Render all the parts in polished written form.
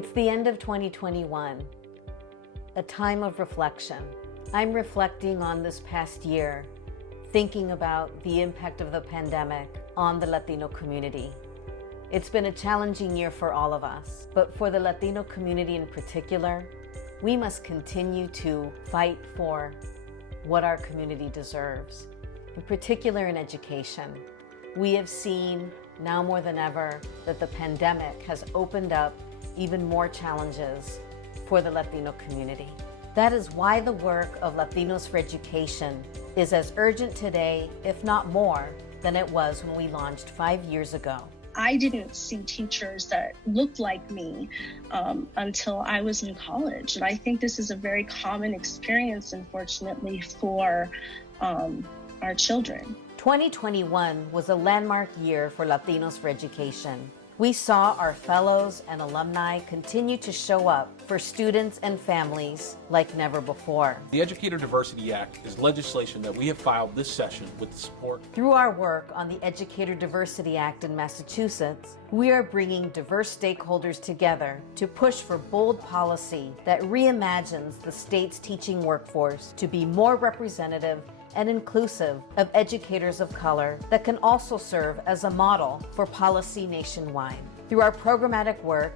It's the end of 2021, a time of reflection. I'm reflecting on this past year, thinking about the impact of the pandemic on the Latino community. It's been a challenging year for all of us, but for the Latino community in particular, we must continue to fight for what our community deserves, in particular in education. We have seen now more than ever that the pandemic has opened up even more challenges for the Latino community. That is why the work of Latinos for Education is as urgent today, if not more, than it was when we launched 5 years ago. I didn't see teachers that looked like me until I was in college. And I think this is a very common experience, unfortunately, for our children. 2021 was a landmark year for Latinos for Education. We saw our fellows and alumni continue to show up for students and families like never before. The Educator Diversity Act is legislation that we have filed this session with the support. Through our work on the Educator Diversity Act in Massachusetts, we are bringing diverse stakeholders together to push for bold policy that reimagines the state's teaching workforce to be more representative and inclusive of educators of color that can also serve as a model for policy nationwide. Through our programmatic work,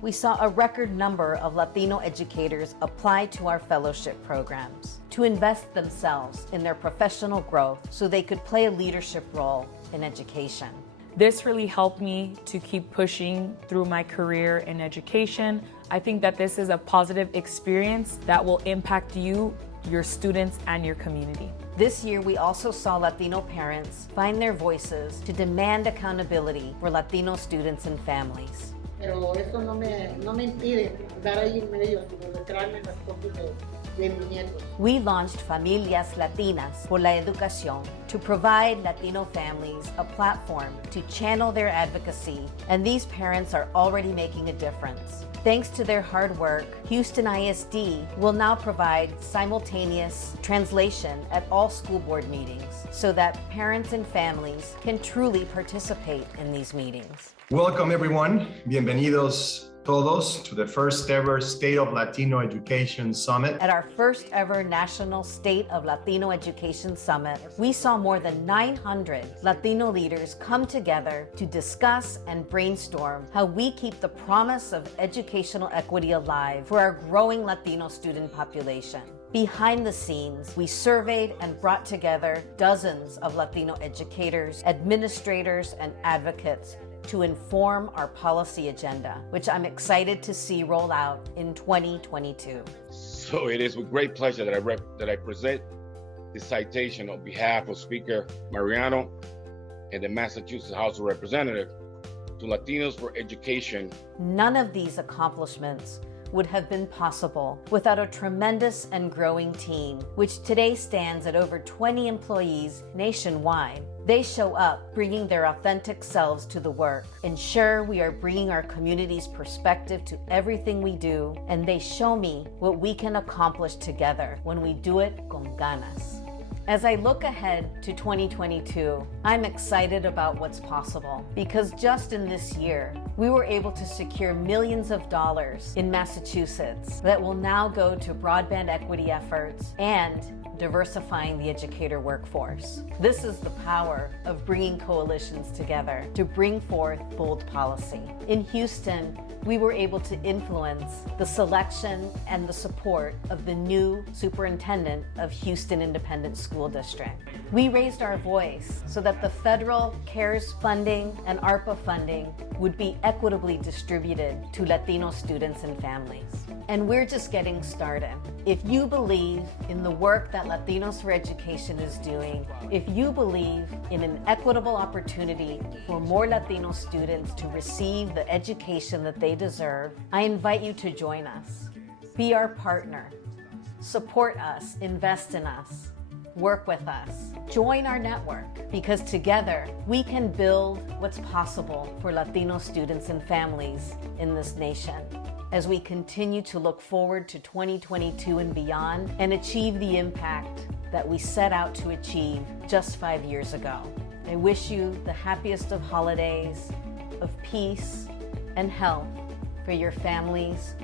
we saw a record number of Latino educators apply to our fellowship programs to invest themselves in their professional growth so they could play a leadership role in education. This really helped me to keep pushing through my career in education. I think that this is a positive experience that will impact you, your students, and your community. This year, we also saw Latino parents find their voices to demand accountability for Latino students and families. Pero eso no me impide dar ahí en medio, involucrarme en las cosas de mis nietos. We launched Familias Latinas por la Educación to provide Latino families a platform to channel their advocacy, and these parents are already making a difference. Thanks to their hard work, Houston ISD will now provide simultaneous translation at all school board meetings so that parents and families can truly participate in these meetings. Welcome everyone. Bienvenidos todos to the first ever State of Latino Education Summit. At our first ever National State of Latino Education Summit, we saw more than 900 Latino leaders come together to discuss and brainstorm how we keep the promise of educational equity alive for our growing Latino student population. Behind the scenes, we surveyed and brought together dozens of Latino educators, administrators, and advocates to inform our policy agenda, which I'm excited to see roll out in 2022. So it is with great pleasure that I present this citation on behalf of Speaker Mariano and the Massachusetts House of Representatives to Latinos for Education. None of these accomplishments would have been possible without a tremendous and growing team, which today stands at over 20 employees nationwide. They show up, bringing their authentic selves to the work, ensure we are bringing our community's perspective to everything we do, and they show me what we can accomplish together when we do it con ganas. As I look ahead to 2022, I'm excited about what's possible because just in this year, we were able to secure millions of dollars in Massachusetts that will now go to broadband equity efforts and diversifying the educator workforce. This is the power of bringing coalitions together to bring forth bold policy. In Houston, we were able to influence the selection and the support of the new superintendent of Houston Independent School District. We raised our voice so that the federal CARES funding and ARPA funding would be equitably distributed to Latino students and families. And we're just getting started. If you believe in the work that Latinos for Education is doing, if you believe in an equitable opportunity for more Latino students to receive the education that they deserve, I invite you to join us. Be our partner. Support us, invest in us, work with us. Join our network because together we can build what's possible for Latino students and families in this nation as we continue to look forward to 2022 and beyond and achieve the impact that we set out to achieve just 5 years ago. I wish you the happiest of holidays, of peace and health for your families,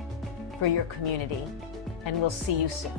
for your community, and we'll see you soon.